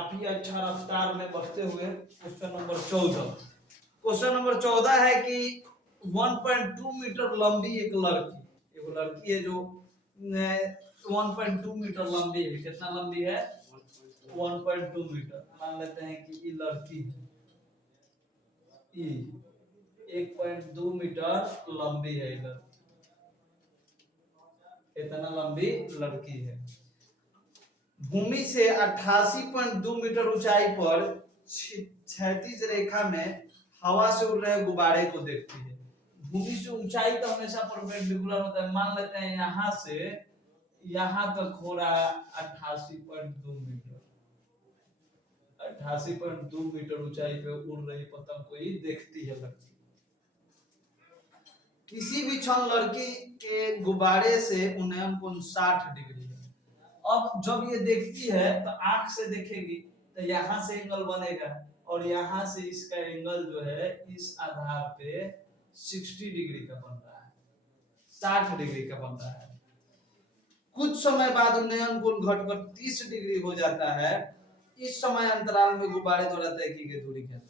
काफी अच्छा रफ्तार में बढ़ते हुए क्वेश्चन नंबर 14। क्वेश्चन नंबर 14 है कि 1.2 मीटर लंबी एक लड़की है जो 1.2 मीटर लंबी है। कितना लंबी है? 1.2 मीटर। मान लेते हैं कि ये लड़की है, ये 1.2 मीटर लंबी है। इधर इतना लंबी लड़की है। भूमि से 88.2 मीटर ऊंचाई पर क्षैतिज रेखा में हवा से उड़ रहे गुब्बारे को देखती है। भूमि से ऊंचाई तो हमेशा परपेंडिकुलर होता है। मान लेते हैं यहां से यहां तक हो रहा है 88.2 मीटर। 88.2 मीटर ऊंचाई पे उड़ रही पतंग को ही देखती है लड़की। किसी भी क्षण लड़की के गुब्बारे से उन्नयन कोण 60 डिग्री है। अब जब ये देखती है तो आंख से देखेगी तो यहाँ से एंगल बनेगा और यहाँ से इसका एंगल जो है इस आधार पे 60 डिग्री का बन रहा है, 60 डिग्री का बन रहा है। कुछ समय बाद उन्नयन कोण घटकर 30 डिग्री हो जाता है। इस समय अंतराल में गुब्बारे द्वारा तय की गई दूरी क्या है?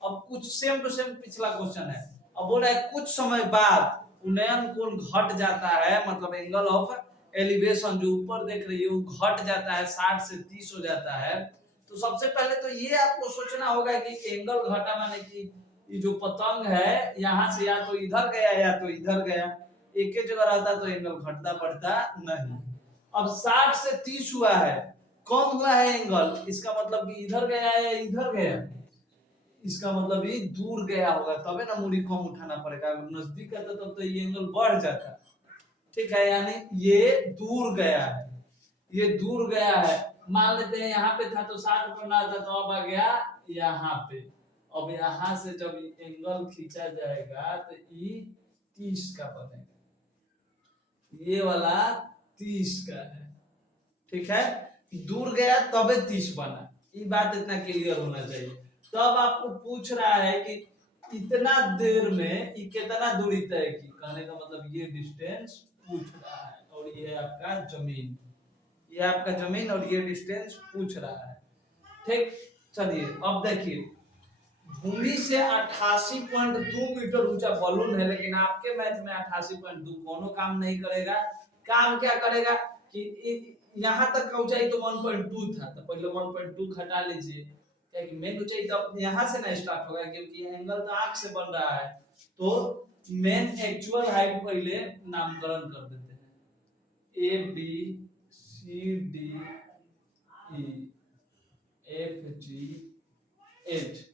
अब कुछ सेम टू सेम पिछला क्वेश्चन है। अब बोल रहा है कुछ समय बाद उन्नयन कोण घट जाता है, मतलब एंगल ऑफ एलिवेशन जो ऊपर देख रही है वो घट जाता है, 60 से 30 हो जाता है। तो सबसे पहले तो ये आपको सोचना होगा कि एंगल घटा माने कि ये जो पतंग है यहाँ से या तो इधर गया या तो इधर गया। एक ही जगह रहता तो एंगल घटता बढ़ता नहीं। अब 60 से 30 हुआ है, कम हुआ है एंगल, इसका मतलब कि इधर गया है या इधर गया, इसका मतलब ये दूर गया होगा, तबे ना मूड़ी कम उठाना पड़ेगा। अगर नजदीक आता तब तो ये एंगल बढ़ जाता। ठीक है, यानी ये दूर गया है, ये दूर गया है। मान लेते हैं यहाँ पे था तो 60 बनना था, तो अब आ गया यहाँ पे। अब यहाँ से जब एंगल खींचा जाएगा तो ये 30 का बनेगा, ये वाला 30 का है। ठीक है, दूर गया तबे 30 बना, ये बात इतना क्लियर होना चाहिए। तो अब आपको पूछ रहा है कि इतना देर में ये कितना दूरी तय की, कहने का मतलब ये डिस्टेंस पूछ रहा है। और ये आपका जमीन, ये आपका जमीन और ये डिस्टेंस पूछ रहा है। ठीक, चलिए अब देखिए, भूमि से 88.2 मीटर ऊंचा बलून है, लेकिन आपके मैथ में 88.2 कोनो काम नहीं करेगा। काम क्या करेगा कि यहाँ तक का ऊंचाई तो 1.2 था, तो पहले 1.2 घटा लीजिए, क्योंकि मेन ऊंचाई तो यहाँ से ना स्टार्ट होगा, क्योंकि एंगल तो आंख से बन रहा है। तो मेन एक्चुअल हाइट पहले नामकरण कर देते हैं, A B C D E F G H.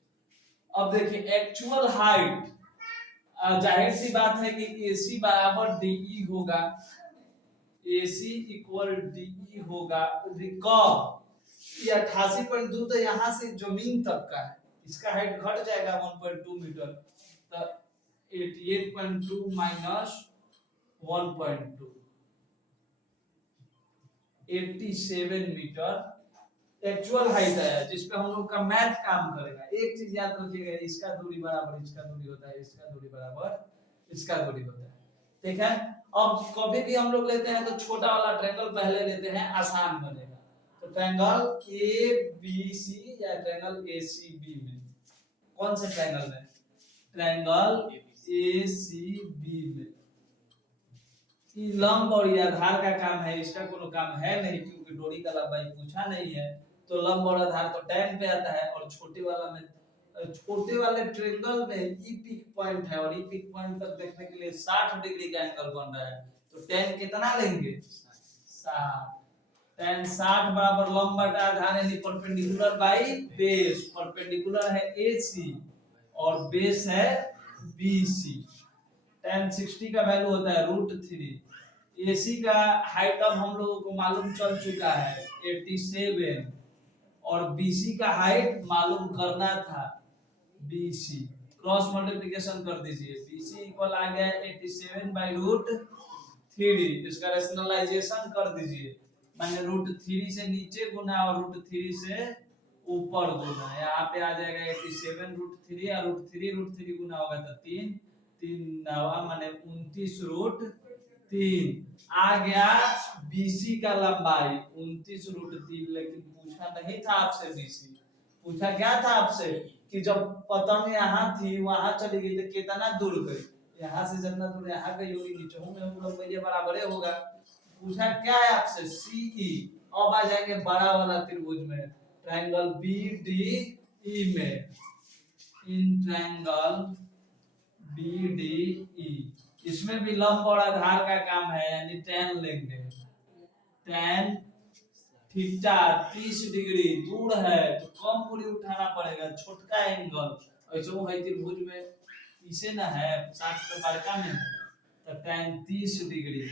अब देखिए एक्चुअल हाइट, जाहिर सी बात है कि AC बराबर DE होगा, AC इक्वल DE होगा। कब ये 88.2 तो यहाँ से जमीन तक का है, इसका हाइट घट जाएगा 1.2 मीटर, तो 88.2 माइनस 1.2 87 मीटर एक्चुअल हाइट आया, जिसपे हम लोग का मैथ काम करेगा। एक चीज याद रखिएगा, इसका दूरी बराबर इसका दूरी होता है, इसका दूरी बराबर इसका दूरी होता है। ठीक है, अब कभी भी हम लोग लेते हैं तो छोटा वाला ट्रायंगल पहले लेते हैं, आसान बनेगा। तो ट्रायंगल ABC या ट्रायंगल ACB में, कौन से ट्रायंगल में? ट्रायंगल ACB में ये लंब और ये आधार का काम है, इसका कोनो काम है नहीं, क्योंकि डोरी का लंबाई पूछा नहीं है। तो लंब और आधार तो tan पे आता है, और छोटे वाला में, छोटे वाले ट्रायंगल में ई पिक पॉइंट है, और ई पिक पॉइंट तक देखने के लिए 60 डिग्री का एंगल बन रहा है। तो tan कितना लेंगे? 60। tan 60 बराबर लंब बटा आधार यानी परपेंडिकुलर बाई बेस। परपेंडिकुलर है AC और बेस है BC। tan 60 का वैल्यू होता है √3। AC का हाइट अब हम लोगों को मालूम चल चुका है 87, और BC का हाइट मालूम करना था BC। क्रॉस मल्टीप्लिकेशन कर दीजिए, BC इक्वल आ गया 87/√3। इसका रैशनलाइजेशन कर दीजिए, माने √3 से नीचे गुना और √3 से ऊपर गुना। यहाँ पे आ जाएगा 87√3, और √3 गुना होगा तो 3 3 9 माने 29√3। 3 आ गया। बीसी का लंबाई 29√3, लेकिन पूछा नहीं था आपसे बीसी, पूछा क्या था आपसे कि जब पतंग यहाँ थी वहां चली गई तो कितना दूर गई, यहाँ से जितना दूर यहाँ गई होगी नीचे में लंबाई बराबर होगा। पूछा क्या है आपसे सीई। अब आ जाएंगे बड़ा वाला त्रिभुज में, ट्रायंगल बी डी ई में, in triangle B D E, इसमें भी लंब और आधार का काम है, यानी tan लेंगे। tan थीटा 30 डिग्री दूर है तो कम दूरी उठाना पड़ेगा, छोटका एंगल ऐसे वो है त्रिभुज में इसे ना है 60 पे बड़का में है, तो tan 30 डिग्री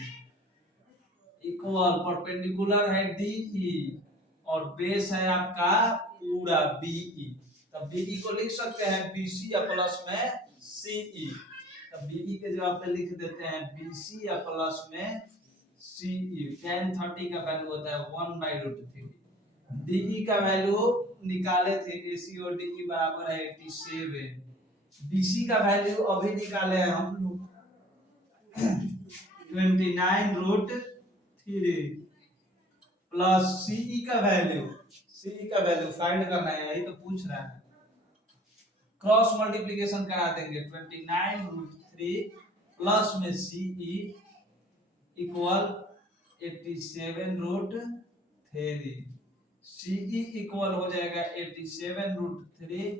इक्वल परपेंडिकुलर है डीई और बेस है आपका पूरा बीई, तब बीई को लिख सकते हैं बीसी प्लस में सीई, तब बीई के जगह पे लिख देते हैं बीसी प्लस में सीई। tan 30 का वैल्यू होता है 1/√3, डीई का वैल्यू निकाले थे, एसी और डीई बराबर है 87, बीसी का वैल्यू अभी निकाले हैं हम लोग 29√3 प्लस सीई का वैल्यू फाइंड करना है, यही तो पूछ रहा है। क्रॉस मल्टीप्लिकेशन करा देंगे 29√3 प्लस में सीई इक्वल 87√3, सीई इक्वल हो जाएगा 87√3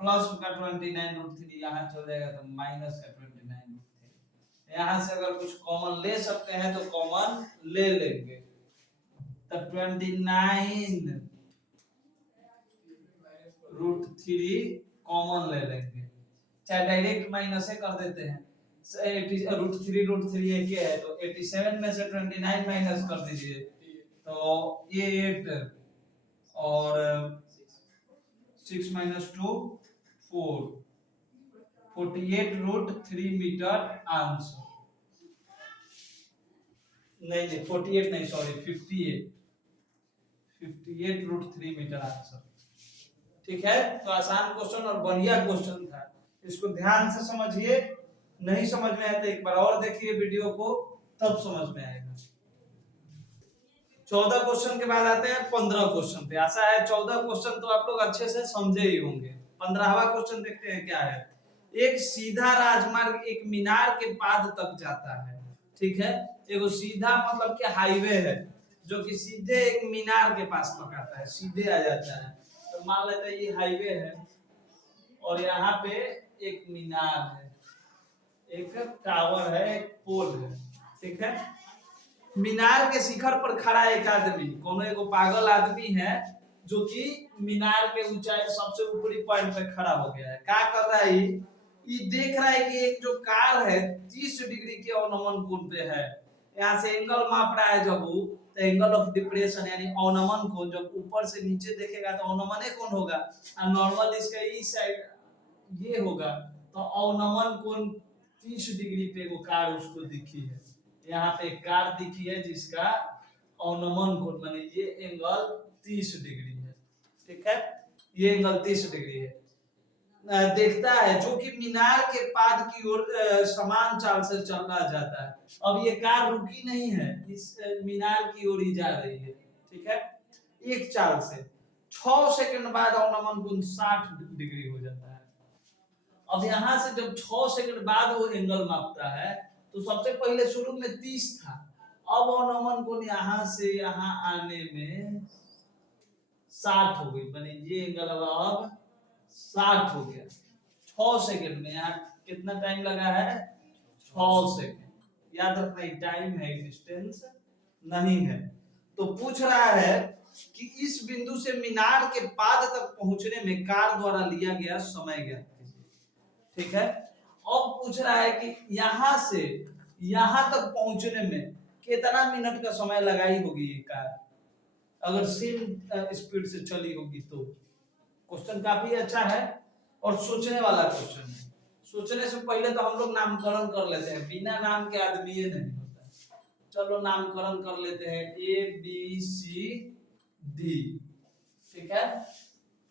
प्लस का 29√3 यहाँ चल जाएगा तो माइनस का 29√3, यहाँ से अगर कुछ कॉमन ले सकते हैं तो कॉमन ले लेंगे, तो 29√3 कॉमन ले लेंगे, चाहे डायरेक्ट माइनस से कर देते हैं, √3 एक ही है तो 87 में से 29 माइनस कर दीजिए तो 8 और 6 - 2 4, 48√3 मीटर आंसर, नहीं 48 नहीं सॉरी 58√3 मीटर आंसर। ठीक है, तो आसान क्वेश्चन और बढ़िया क्वेश्चन था, इसको ध्यान से समझिए, नहीं समझ में आया तो एक बार और देखिए वीडियो को, तब समझ में आएगा। 14 क्वेश्चन के बाद आते हैं 15 क्वेश्चन पे, आशा है 14 क्वेश्चन तो आप लोग अच्छे से समझे ही होंगे। 15वां क्वेश्चन देखते हैं क्या है। एक सीधा राजमार्ग एक मीनार के पाद तक जाता है, ठीक है, एगो सीधा मतलब कि हाईवे है जो कि सीधे एक मीनार के पास तक आता है, सीधे आ जाता है, तो मान लेते हैं ये हाईवे है और यहाँ पे एक मीनार है, एक टावर है, एक पोल है, ठीक है। मीनार के शिखर पर खड़ा एक आदमी, कोनो एगो पागल आदमी है जो कि मीनार के ऊंचाई सबसे ऊपरी पॉइंट पे खड़ा हो गया है, क्या कर रहा है ये देख रहा है कि एक जो कार है 30 डिग्री के अवनमन कोण पे है, यहाँ से एंगल माप रहा है जब वो, तो एंगल ऑफ डिप्रेशन यानी अवनमन कोण, जब ऊपर से नीचे देखेगा तो अवनमन कोण होगा, और नॉर्मल इसका इस साइड ये होगा, तो अवनमन कोण 30 डिग्री पे वो कार उसको दिखी है, यहाँ पे एक कार दिखी है जिसका अवनमन कोण माने ये एंगल 30 डिग्री है, ठीक है, ये एंगल 30 डिग्री है, देखता है जो कि मीनार के पाद की ओर समान चाल से चलना जाता है। अब ये कार रुकी नहीं है, इस मीनार की ओर ही जा रही है, ठीक है, एक चाल से 6 सेकंड बाद अवनमन कोण 60 डिग्री हो जाता है। अब यहाँ से जब 6 सेकंड बाद वो एंगल मापता है तो सबसे पहले शुरू में 30 था, अब अवनमन कोण यहाँ से यहाँ आने में 60 हो गई, माने ये एंगल अब 60 हो गया 6 सेकंड में। यहाँ कितना टाइम लगा है 6 सेकंड, याद रखना टाइम है, डिस्टेंस नहीं है। तो पूछ रहा है कि इस बिंदु से मीनार के पाद तक पहुंचने में कार द्वारा लिया गया समय ज्ञात कीजिए, ठीक है। अब पूछ रहा है कि यहां से यहां तक पहुंचने में कितना मिनट का समय लगाई होगी ये कार, अगर सेम स्पीड से चली होगी तो। क्वेश्चन काफी अच्छा है और सोचने वाला क्वेश्चन है। सोचने से पहले तो हम लोग नामकरण कर लेते हैं, बिना नाम के आदमी ये नहीं होता। चलो नामकरण कर लेते हैं ए बी सी डी, ठीक है।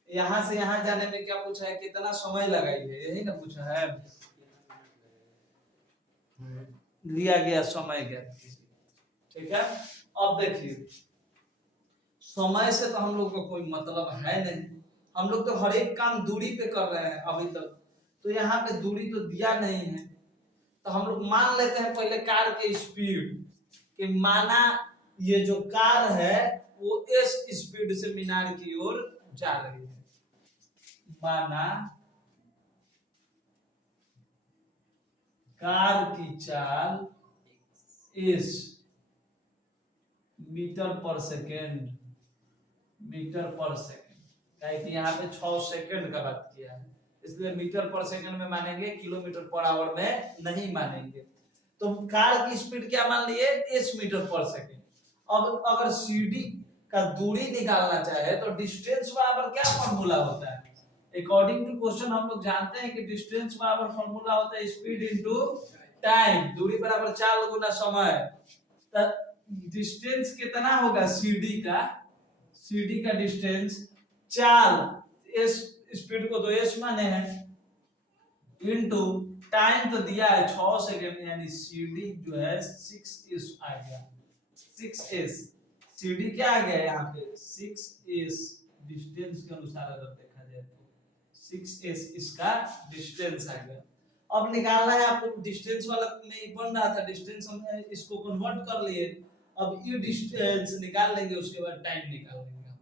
यहां से यहां जाने में क्या पूछा है, कितना समय लगाई है, यही ना पूछा है। लिया गया समय ज्ञात कीजिए। ठीक है, अब देखिए समय से तो हम लोग को कोई मतलब है नहीं, हम लोग तो हर एक काम दूरी पे कर रहे हैं अभी तक, तो यहाँ पे दूरी तो दिया नहीं है, तो हम लोग मान लेते हैं पहले कार के स्पीड कि माना ये जो कार है वो एस स्पीड से मीनार की ओर जा रही है, माना कार की चाल एस मीटर पर सेकेंड, मीटर पर सेकेंड, यहाँ पे 6 सेकेंड का बात किया है, इसलिए मीटर पर सेकेंड में मानेंगे, किलोमीटर पर आवर में नहीं मानेंगे। तो कार की स्पीड क्या मान लिए, एस मीटर पर सेकेंड। अब अगर सीडी का दूरी निकालना चाहे तो डिस्टेंस बराबर क्या फॉर्मूला होता है, अकॉर्डिंग टू क्वेश्चन हम लोग जानते हैं कि डिस्टेंस बराबर फॉर्मूला होता है स्पीड इनटू टाइम, दूरी बराबर चाल गुना समय। तो डिस्टेंस कितना होगा सीडी का, सीडी का डिस्टेंस चाल, एस स्पीड को तो एस माने हैं, इनटू टाइम तो दिया है 6 सेकंड, यानी सीडी जो है 6s आ गया, 6s, सीडी क्या आ गया यहाँ पे 6s, डिस्टेंस के अनुसार अगर देखा जाए तो 6s इसका डिस्टेंस आ गया। अब निकालना है आपको, डिस्टेंस वाला में ही बन रहा था, डिस्टेंस हमने इसको कन्वर्ट कर लिए, अब ये डिस्टेंस निकाल लेंगे, उसके बाद टाइम निकाल लेंगे हम।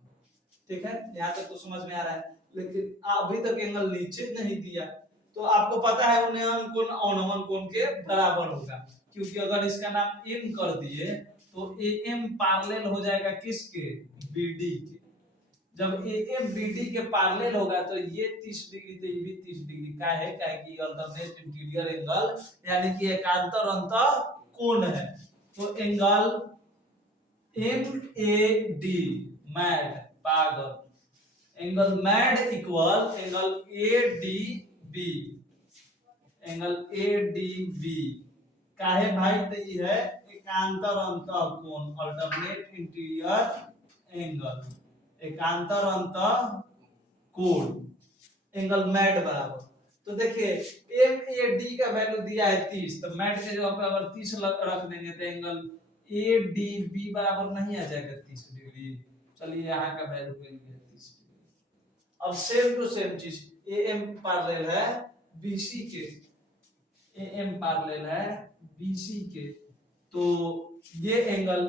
ठीक है, यहाँ तक तो समझ में आ रहा है, लेकिन अभी तक एंगल नीचे नहीं दिया, तो आपको पता है उन्नयन कोण अवनमन कोण के बराबर होगा, क्योंकि अगर इसका नाम m कर दिए तो am पैरेलल हो जाएगा किसके, bd के, जब am bd के पैरेलल होगा तो ये 30 डिग्री तो ये भी 30 डिग्री का है, क्या है कि अल्टरनेट इंटीरियर एंगल यानी कि एकांतर अंतर कोण है, तो एंगल MAD मैड पागल, angle mad equal angle ADB, angle ADB काहे भाई, तो ये है एकांतर अंतर कोण, अल्टरनेट इंटीरियर एंगल, एकांतर अंतर कोण, एंगल मैड बराबर। तो देखिए MAD का वैल्यू दिया है 30, तो मैड के जगह पे अगर 30 रख देंगे तो एंगल ADB बराबर नहीं आ जाएगा 30 डिग्री, चलिए यहाँ का वैल्यू मिल गया 30 डिग्री। अब सेम टू सेम चीज AM पैरेलल है BC के, AM पैरेलल है BC के, तो ये एंगल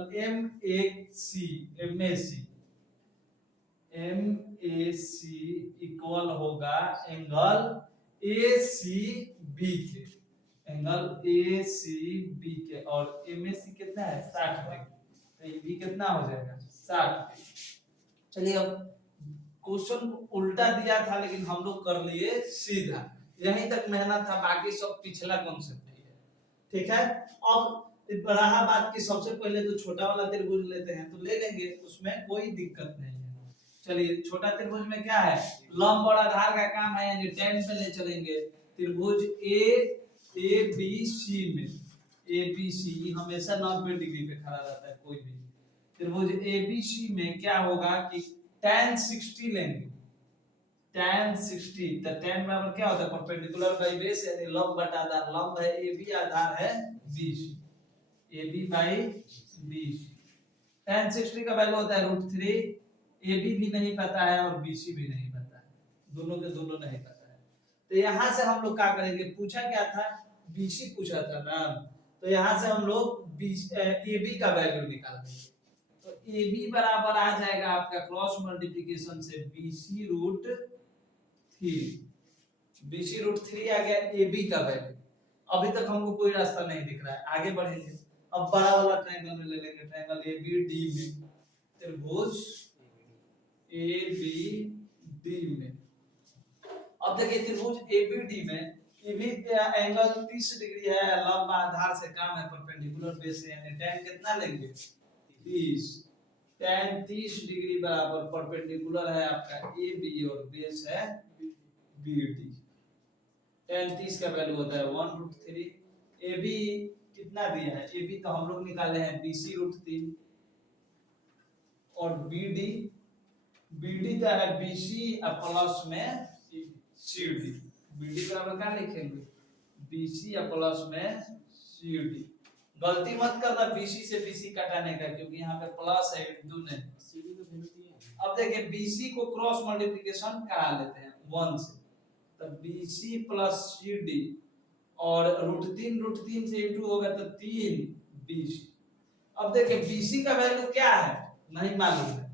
MAC इक्वल होगा एंगल ACB के, एंगल ACB के, और MAC कितना है 60 डिग्री, तो ये भी कितना हो जाएगा 60 डिग्री। चलिए अब क्वेश्चन उल्टा दिया था लेकिन हम लोग कर लिए सीधा, यहीं तक मेहनत था, बाकी सब पिछला कॉन्सेप्ट ही है। ठीक है, अब रहा बात की सबसे पहले तो छोटा वाला त्रिभुज लेते हैं, तो ले लेंगे, उसमें कोई दिक्कत नहीं है। चलिए छोटा त्रिभुज में क्या है, लंब और आधार का काम है, यानी tan पे ले चलेंगे, त्रिभुज ABC में, ABC हमेशा 90 डिग्री पे खड़ा रहता है, कोई भी त्रिभुज ABC में क्या होगा कि tan 60 लेंगे, tan 60, तो tan बराबर क्या होता है परपेंडिकुलर बाई बेस, यानी लंब बटा आधार, लंब है AB, आधार है BC, AB by BC, tan 60 का वैल्यू होता है √3, AB भी नहीं पता है और BC भी नहीं पता है, दोनों के दोनों नहीं पता है, तो यहाँ से हम लोग क्या करेंगे, पूछा क्या था BC पूछा था ना, तो यहाँ से हम लोग AB का वैल्यू निकाल देंगे, तो AB बराबर आ जाएगा आपका क्रॉस मल्टीप्लिकेशन से BC√3 आ गया AB का वैल्यू। अभी तक हमको कोई रास्ता नहीं दिख रहा है, आगे बढ़ेंगे, अब बड़ा वाला ट्रायंगल में ले लेंगे, ट्रायंगल ABD में, त्रिभुज ABD में, अब देखिए त्रिभुज ABD में ये भी एंगल 30 डिग्री है, लंब आधार से काम है, परपेंडिकुलर बेस से, यानी tan कितना लेंगे 30, tan 30 डिग्री बराबर परपेंडिकुलर है आपका AB और बेस है BD, tan 30 का वैल्यू होता है 1√3, AB कितना दिया है, AB तो हम लोग निकाले हैं BC√3, और BD तो है BC प्लस में CD, BD बराबर क्या लिखेंगे BC प्लस में CD, गलती मत करना बीसी से बीसी कटाने का, क्योंकि यहाँ पे प्लस है इंटू नहीं। सीडी का वैल्यू दिया है। अब देखिए बीसी को क्रॉस मल्टीप्लिकेशन करा लेते हैं 1 से, तो बीसी प्लस सीडी और √3 से इंटू होगा तो 3 बीसी। अब देखिए बीसी का वैल्यू क्या है नहीं मालूम है,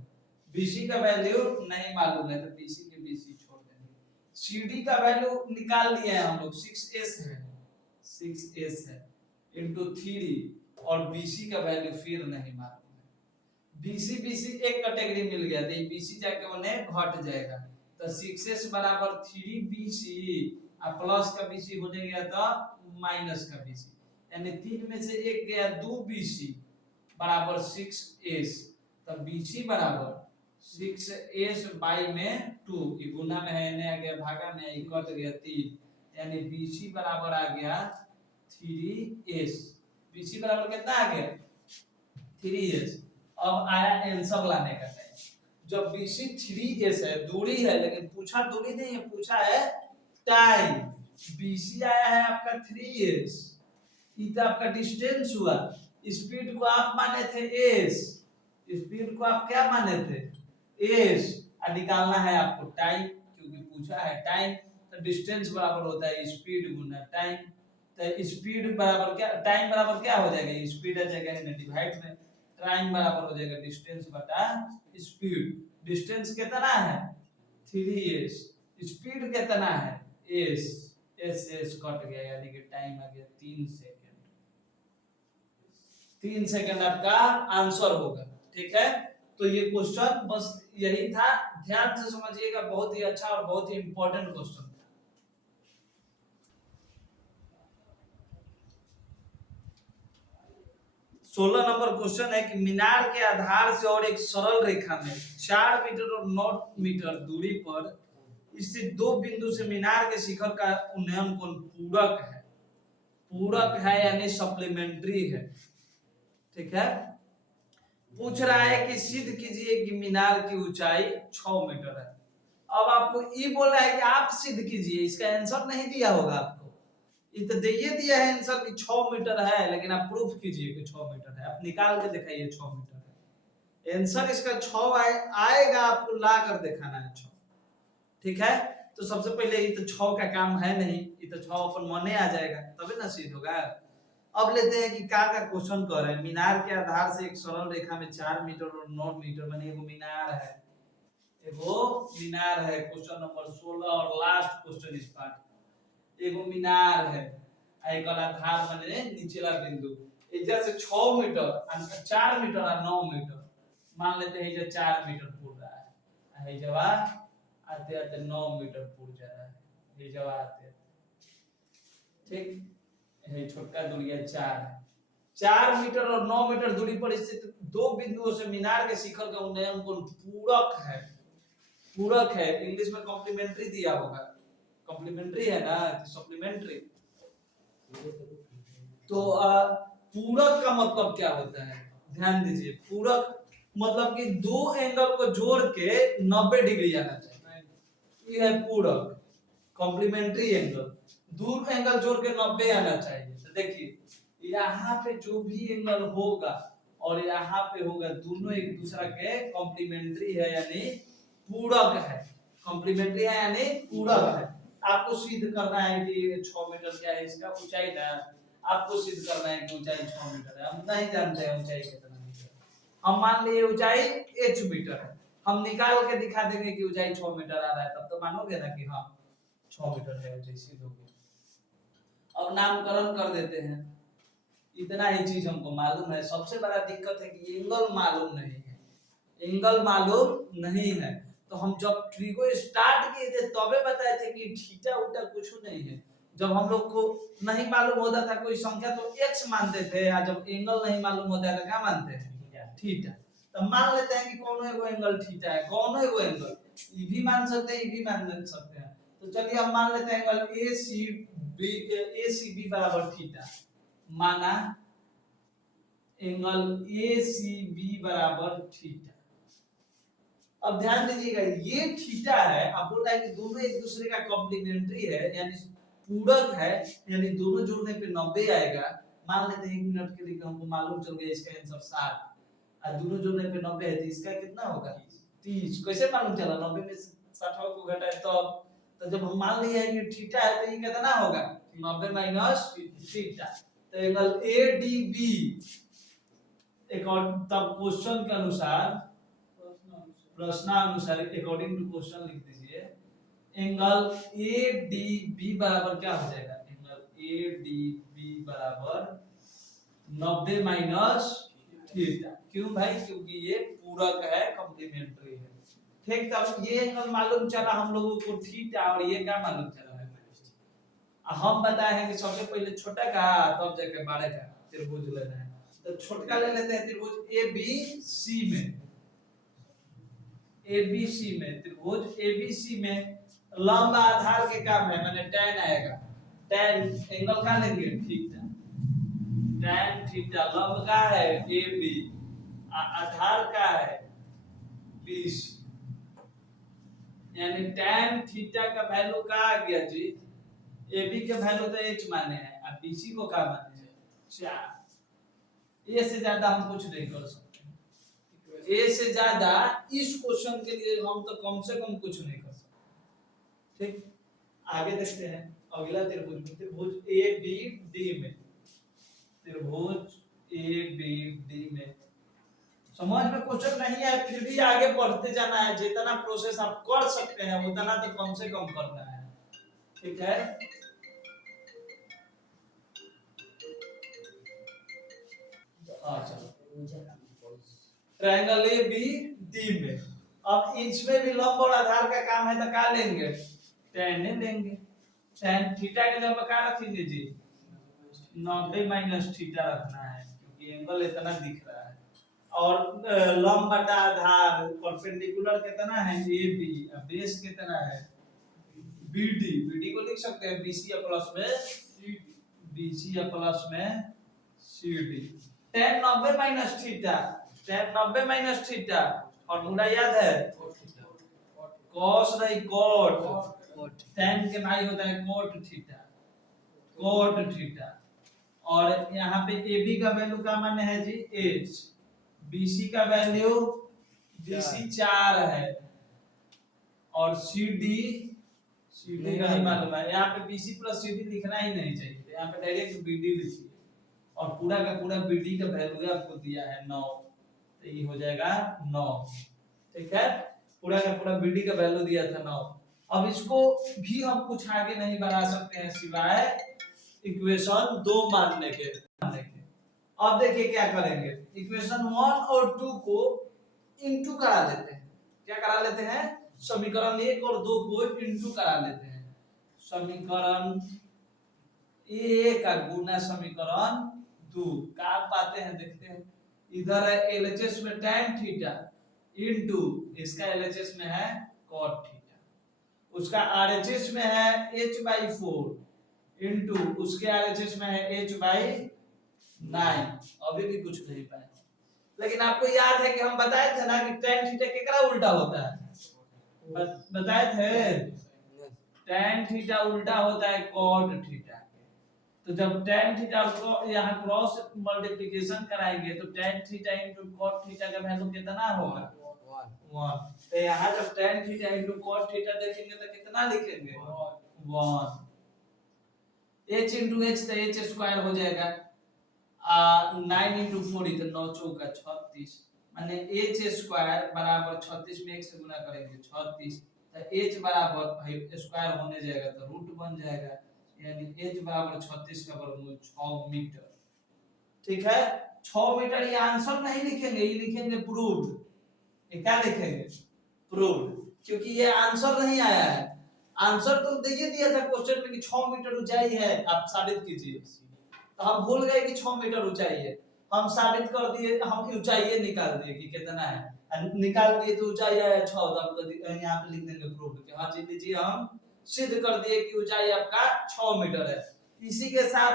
बीसी का वैल्यू नहीं मालूम है तो बीसी के बीसी छोड़ देंगे। सीडी का वैल्यू निकाल लिए हैं हम लोग 6s है, 6s है इंटू 3 और बीसी का वैल्यू फिर नहीं मालूम है। बीसी बीसी एक कैटेगरी मिल गया तो बीसी जाके उन्हें घट जाएगा, तो 6s बराबर 3bc और प्लस का बीसी हो जाएगा तो माइनस का बीसी, यानी 3 में से एक गया 2bc बराबर 6s, तो bc बराबर 6s बाई में 2, ये गुना में है ने आ गया भागा में ये कट गया 3, यानी bc बराबर आ गया 3s। bc बराबर कितना आ गया 3s। अब आया आंसर लाने का टाइम। जब BC 3s है, दूरी है, लेकिन पूछा दूरी नहीं है, पूछा है टाइम। BC आया है आपका 3s, ये तो आपका डिस्टेंस हुआ। स्पीड को आप माने थे s, स्पीड को आप क्या माने थे s, और निकालना है आपको टाइम, क्योंकि पूछा है टाइम, तो डिस्टेंस बराबर होता है स्पीड गुना टाइम। तो स्पीड बराबर क्या, टाइम बराबर क्या हो जाएगा, स्पीड आ जाएगा ना डिवाइड में, टाइम बराबर हो जाएगा डिस्टेंस बटा स्पीड। डिस्टेंस कितना है 3s, स्पीड कितना है s, s कट गया यानी कि टाइम आ गया 3 सेकंड। 3 सेकंड आपका आंसर होगा, ठीक है। तो ये क्वेश्चन बस यही था, ध्यान से समझिएगा, बहुत ही अच्छा और बहुत ही इंपॉर्टेंट क्वेश्चन था। सोलह नंबर क्वेश्चन है कि मीनार के आधार से और एक सरल रेखा में 4 मीटर और 9 मीटर दूरी पर स्थित दो बिंदु से मीनार के शिखर का उन्नयन कोण पूरक है, पूरक है यानी सप्लीमेंट्री है, ठीक है। पूछ रहा है कि सिद्ध कीजिए कि मीनार की ऊंचाई 6 मीटर है। अब आपको ये बोल रहा है कि आप सिद्ध कीजिए, इसका आंसर नहीं दिया होगा आपको, ये तो दिया है आंसर कि 6 मीटर है, लेकिन आप प्रूफ कीजिए कि 6 मीटर है, आप निकाल के दिखाइए 6 मीटर है। आंसर इसका 6 आएगा, आपको ला कर दिखाना है 6, ठीक है। तो सबसे पहले ये तो 6 का काम है नहीं, ये तो 6 अपन मने आ जाएगा तभी ना सिद्ध होगा। अब लेते हैं कि का क्वेश्चन कर रहे हैं, मीनार के आधार से एक सरल रेखा में 4 मीटर और 9 मीटर माने एगो मीनार है, एगो मीनार है। क्वेश्चन नंबर 16 और लास्ट क्वेश्चन इस पार्ट, एगो मीनार है, एक आधार माने नीचला बिंदु, इधर से 6 मीटर 4 मीटर और 9 मीटर मान लेते हैं, ये 4 मीटर पूर रहा है, ये जवाब आते आते 9 मीटर पूर जा रहा है, ये जवाब आते, ठीक। ये छोटा दूरी 4 है, 4 मीटर और 9 मीटर दूरी पर स्थित दो बिंदुओं से मीनार के शिखर का उन्नयन कोण पूरक है, पूरक है, इंग्लिश में कॉम्प्लीमेंट्री दिया होगा, कॉम्प्लीमेंट्री है ना सप्लीमेंट्री। तो पूरक का मतलब क्या होता है, ध्यान दीजिए, पूरक मतलब कि दो एंगल को जोड़ के 90 डिग्री आना चाहिए, ये है पूरक। कॉम्प्लीमेंट्री एंगल, दूर एंगल जोड़ के 90 आना चाहिए। तो देखिए यहाँ पे जो भी एंगल होगा और यहाँ पे होगा, दोनों एक दूसरा के कॉम्प्लीमेंट्री है यानी पूरक है, कॉम्प्लीमेंट्री है यानी पूरक है। आपको सिद्ध करना है कि 6 मीटर क्या है इसका ऊंचाई ना, आपको सिद्ध करना है कि ऊंचाई 6 मीटर है, हम नहीं जानते हैं ऊंचाई कितना मीटर, हम मान लिए ऊंचाई h मीटर है, हम निकाल के दिखा देंगे कि ऊंचाई 6 मीटर आ रहा है, तब तो मानोगे ना कि हाँ 6 मीटर है ऊंचाई, सिद्ध हो गया। अब नामकरण कर देते हैं, इतना ही चीज हमको मालूम है। सबसे बड़ा दिक्कत है कि एंगल मालूम नहीं है, एंगल मालूम नहीं है। तो हम जब ट्रिगो स्टार्ट किए थे तबे बताए थे कि थीटा उटा कुछ नहीं है, जब हम लोग को नहीं मालूम होता था कोई संख्या तो x मानते थे, या जब एंगल नहीं मालूम होता है तो क्या मानते हैं थीटा। तो मान लेते हैं कि कौन एगो एंगल थीटा है, कौन एगो एंगल ये भी मान सकते हैं, ये भी मान सकते हैं। तो चलिए हम मान लेते हैं एंगल ACB बराबर थीटा, माना एंगल ACB बराबर थीटा। अब ध्यान दीजिएगा ये थीटा है, आप बोल रहा है कि दोनों एक दूसरे का कॉम्प्लीमेंट्री है यानी पूरक है, यानी दोनों जोड़ने पे 90 आएगा, मान लेते हैं 1 मिनट के लिए हमको मालूम चल गया इसका आंसर 60 और दोनों जोड़ने पे 90 है तो इसका कितना होगा 30। कैसे मालूम चला 90 में से 60 को घटाए तो जब हम मान लिए कि थीटा है तो ये कितना होगा 90 माइनस थीटा। तो एंगल एडीबी तब क्वेश्चन के अनुसार प्रश्नानुसार अकॉर्डिंग टू क्वेश्चन लिख दीजिए एंगल एडीबी बराबर क्या हो जाएगा एंगल एडीबी बराबर 90 माइनस थीटा। क्यों भाई क्योंकि ये पूरक है कॉम्प्लीमेंट्री है। ठीक तब ये एंगल मालूम चला हम लोगों को थीटा और ये क्या मालूम चला हम बताए हैं कि सबसे पहले छोटा का तब जाके बड़े का त्रिभुज लेना है। तो छोटा ले लेते हैं त्रिभुज एबीसी में त्रिभुज एबीसी में लंब आधार के काम है माने tan आएगा tan एंगल का लेंगे थीटा tan थीटा लंब का है AB आधार का है BC यानी tan थीटा का वैल्यू का आ गया जी AB के वैल्यू तो h माने हैं और BC को क्या माने हैं 4। ये से ज्यादा हम कुछ नहीं कर सकते ए से ज्यादा इस क्वेश्चन के लिए हम तो कम से कम कुछ नहीं कर सकते। ठीक आगे देखते हैं अगला त्रिभुज ABD में त्रिभुज ABD में समझ में क्वेश्चन नहीं है फिर भी आगे बढ़ते जाना है जितना प्रोसेस आप कर सकते हैं उतना तो कम से कम करना है। ठीक है ट्रायंगल ABD में अब इसमें भी लंब और आधार का काम है तो क्या लेंगे tan लेंगे tan थीटा के जगह क्या रखेंगे जी 90 माइनस थीटा रखना है क्योंकि एंगल इतना दिख रहा है और लंब बटा आधार परपेंडिकुलर कितना है AB और बेस कितना है BD को लिख सकते हैं BC या प्लस में BC या प्लस में CD tan 90 minus theta tan 90 minus theta formula याद है cos नहीं cot tan के भाई होता है cot थीटा और यहाँ पे AB का वैल्यू का मान है जी h BC का वैल्यू BC 4 है और CD नहीं मालूम है यहाँ पे BC प्लस CD लिखना ही नहीं चाहिए यहाँ पे डायरेक्ट BD लिखिए और पूरा का पूरा BD का वैल्यू आपको दिया है 9 तो ये हो जाएगा 9। ठीक है पूरा का पूरा BD का वैल्यू दिया था 9। अब इसको भी हम कुछ आगे नहीं बढ़ा सकते हैं सिवाय इक्वेशन 2 मानने के। अब देखिए क्या करेंगे इक्वेशन 1 और 2 को इनटू करा लेते हैं। क्या करा लेते हैं समीकरण 1 और 2 को इनटू करा लेते हैं। समीकरण 1 का गुना समीकरण 2 क्या पाते हैं देखते हैं इधर है LHS में tan थीटा इनटू इसका LHS में है cot थीटा उसका RHS में है h/4 इनटू उसके RHS में है h/9। अभी भी कुछ नहीं पाए लेकिन आपको याद है कि हम बताए थे ना कि tan थीटा केकरा उल्टा होता है बताए थे tan थीटा उल्टा होता है cot थीटा। तो जब tan थीटा को यहाँ क्रॉस मल्टीप्लिकेशन कराएंगे तो tan theta into cot theta का वैल्यू कितना होगा 1। तो यहाँ जब tan theta into cot theta देखेंगे तो कितना लिखेंगे 1 h इनटू h तो h स्क्वायर हो जाएगा 9 इनटू 4 तो 9 चौका 36 माने h स्क्वायर बराबर 36 में 1 से गुना करेंगे 36 तो h बराबर भाई स्क्वायर होने जाएगा तो रूट बन जाएगा यानी h बराबर 36 का वर्गमूल 6 मीटर। ठीक है 6 मीटर ये आंसर नहीं लिखेंगे ये लिखेंगे प्रूव्ड। ये क्या लिखेंगे प्रूव्ड क्योंकि ये आंसर नहीं आया है। आंसर तो देखिए दिया था क्वेश्चन में कि 6 मीटर ऊंचाई है आप साबित कीजिए तो हम भूल गए कि 6 मीटर ऊंचाई है हम साबित कर दिए हम ऊंचाई निकाल दिए कि कितना है निकाल दिए तो ऊंचाई आया 6 तो हम यहां पे लिख देंगे प्रूव्ड कि हां जी लीजिए हम सिद्ध कर दिए कि ऊंचाई आपका 6 मीटर है। इसी के साथ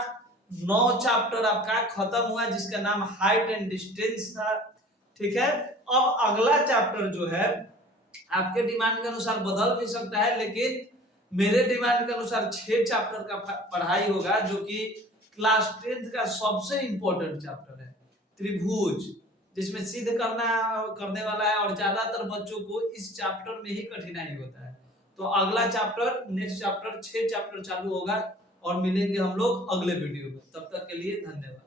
9 चैप्टर आपका खत्म हुआ जिसका नाम हाइट एंड डिस्टेंस था। ठीक है अब अगला चैप्टर जो है आपके डिमांड के अनुसार बदल भी सकता है लेकिन मेरे डिमांड के अनुसार 6 चैप्टर का पढ़ाई होगा जो कि क्लास 10th का सबसे इंपॉर्टेंट चैप्टर है त्रिभुज, जिसमें सिद्ध करने वाला है, और ज्यादातर बच्चों को इस चैप्टर में ही कठिनाई होता है। तो अगला चैप्टर, नेक्स्ट चैप्टर, 6 चैप्टर चालू होगा और मिलेंगे हम लोग अगले वीडियो में। तब तक के लिए धन्यवाद।